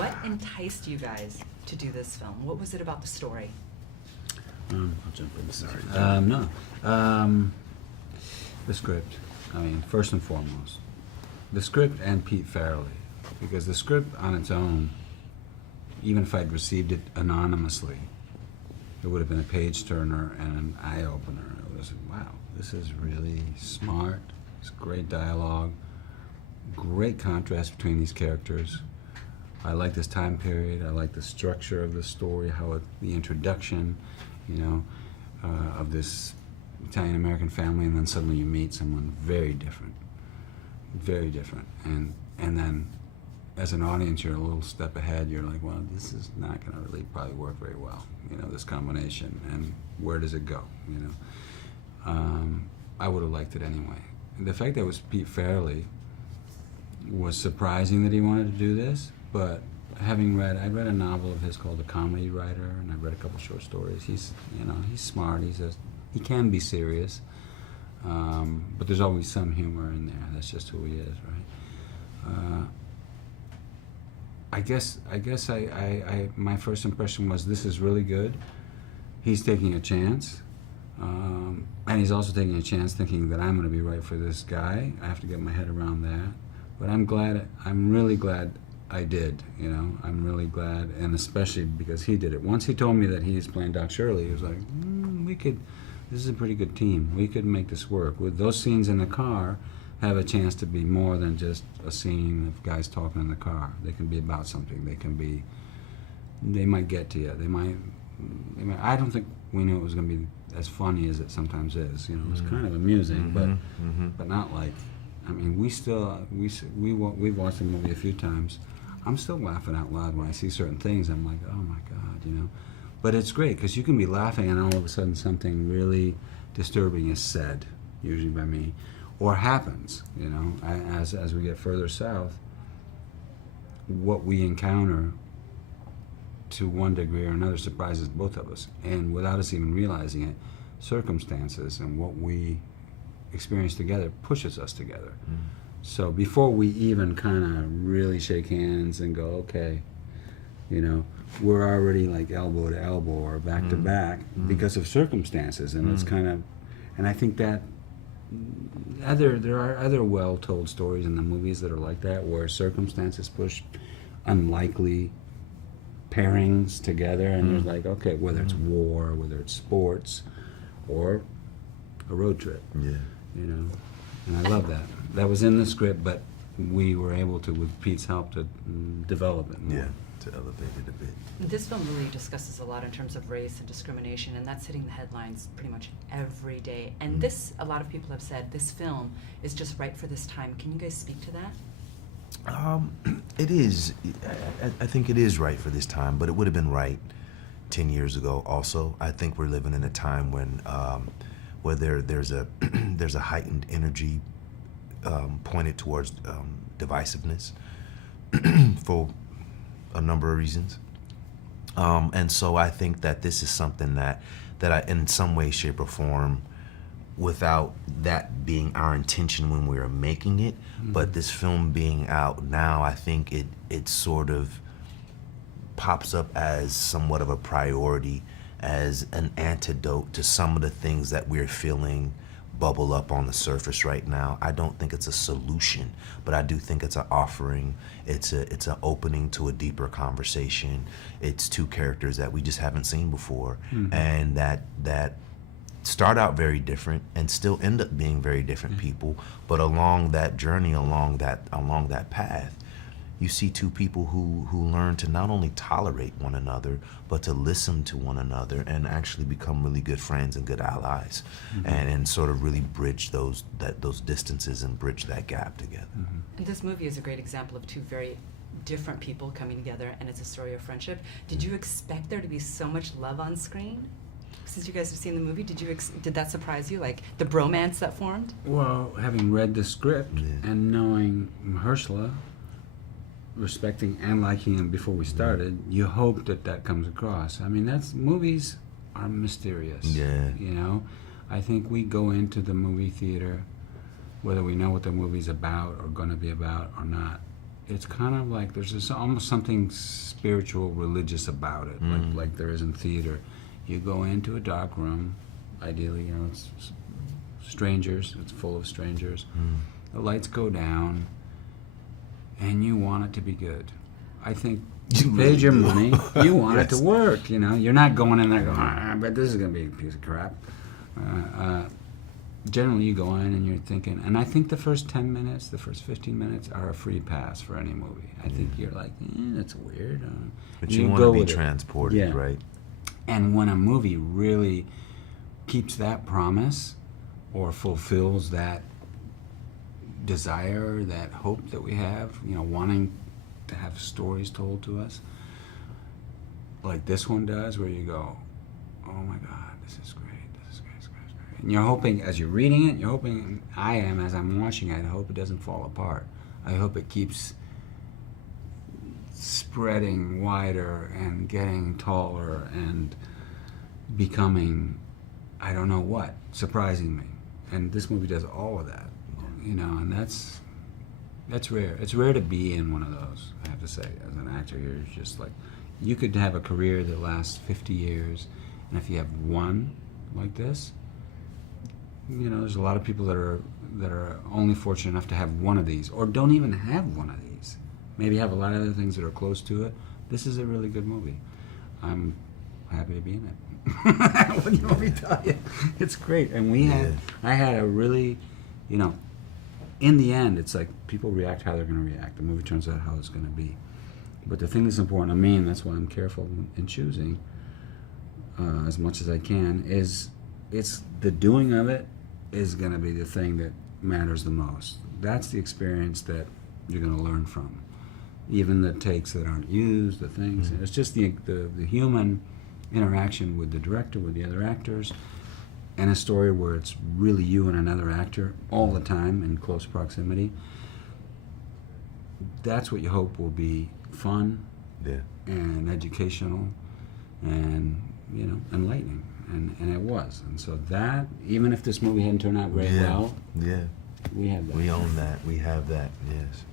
What enticed you guys to do this film? What was it about the story? I'll jump in. Sorry. The script. I mean, first and foremost, the script and Pete Farrelly, because the script on its own, even if I'd received it anonymously, it would have been a page turner and an eye opener. It was, wow, this is really smart. It's great dialogue, great contrast between these characters. I like this time period. I like the structure of the story, the introduction, of this Italian-American family, and then suddenly you meet someone very different, and then as an audience you're a little step ahead. You're like, well, this is not going to really probably work very well, this combination, and where does it go? I would have liked it anyway. The fact that it was Pete Farrelly was surprising that he wanted to do this, but I'd read a novel of his called The Comedy Writer, and I read a couple short stories. He's smart. He can be serious, but there's always some humor in there. That's just who he is, right? I guess my first impression was, this is really good. He's taking a chance, and he's also taking a chance thinking that I'm going to be right for this guy. I have to get my head around that, but I'm really glad I did, I'm really glad, and especially because he did it. Once he told me that he's playing Don Shirley, he was like, this is a pretty good team. We could make this work. With those scenes in the car have a chance to be more than just a scene of guys talking in the car. They can be about something. They might get to you. They might, I don't think we knew it was going to be as funny as it sometimes is. It was kind of amusing, but not like, we've watched the movie a few times. I'm still laughing out loud when I see certain things. I'm like, oh my God, But it's great because you can be laughing and all of a sudden something really disturbing is said, usually by me, or happens. As we get further south, what we encounter to one degree or another surprises both of us, and without us even realizing it, circumstances and what we experience together pushes us together. So before we even kind of really shake hands and go, okay, we're already like elbow to elbow or back to back because of circumstances, and it's kind of, and I think that there are other well-told stories in the movies that are like that, where circumstances push unlikely pairings together, and there's like, okay, whether it's war, whether it's sports, or a road trip, and I love that. That was in the script, but we were able to, with Pete's help, to develop it more. Yeah, to elevate it a bit. This film really discusses a lot in terms of race and discrimination, and that's hitting the headlines pretty much every day. And this, a lot of people have said, this film is just right for this time. Can you guys speak to that? It is. I think it is right for this time, but it would have been right 10 years ago also. I think we're living in a time when where there's a heightened energy pointed towards divisiveness for a number of reasons. And so I think that this is something that I, in some way, shape, or form, without that being our intention when we were making it, but this film being out now, I think it sort of pops up as somewhat of a priority, as an antidote to some of the things that we're feeling bubble up on the surface right now. I don't think it's a solution, but I do think it's an offering. It's an opening to a deeper conversation. It's two characters that we just haven't seen before, and that start out very different and still end up being very different people. But along that journey, along that path, you see two people who learn to not only tolerate one another, but to listen to one another and actually become really good friends and good allies, and sort of really bridge those distances and bridge that gap together. And this movie is a great example of two very different people coming together, and it's a story of friendship. Did you expect there to be so much love on screen? Since you guys have seen the movie, did that surprise you, like the bromance that formed? Well, having read the script and knowing Mahershala, respecting and liking him before we started, you hope that comes across. I mean, movies are mysterious. I think we go into the movie theater, whether we know what the movie's about or going to be about or not, it's kind of like there's this almost something spiritual, religious about it, like there is in theater. You go into a dark room, ideally, you know, it's strangers, it's full of strangers. The lights go down, and you want it to be good. I think you paid your money, you want it to work, you know. You're not going in there going, I bet this is going to be a piece of crap. Generally, you go in and you're thinking, and I think the first 10 minutes, the first 15 minutes are a free pass for any movie. I think you're like, that's weird. But you want to be transported, right? And when a movie really keeps that promise or fulfills that desire, that hope that we have, you know, wanting to have stories told to us, like this one does, where you go, oh my God, this is great. And you're hoping, as you're reading it, you're hoping, I am, as I'm watching it, I hope it doesn't fall apart. I hope it keeps spreading wider and getting taller and becoming, I don't know what, surprising me. And this movie does all of that, you know, and that's rare. It's rare to be in one of those, I have to say, as an actor. You're just like, you could have a career that lasts 50 years, and if you have one like this, you know, there's a lot of people that are only fortunate enough to have one of these, or don't even have one of these. Maybe have a lot of other things that are close to it. This is a really good movie. I'm happy to be in it. What do you want me to tell you? It's great, and I had a really, you know, in the end, it's like people react how they're going to react. The movie turns out how it's going to be. But the thing that's important to me, and that's why I'm careful in choosing as much as I can, is it's the doing of it is going to be the thing that matters the most. That's the experience that you're going to learn from. Even the takes that aren't used, the things. It's just the human interaction with the director, with the other actors, and a story where it's really you and another actor all the time in close proximity. That's what you hope will be fun and educational and, you know, enlightening. And it was. And so that, even if this movie hadn't turned out very well, we have that. We own that. We have that, yes.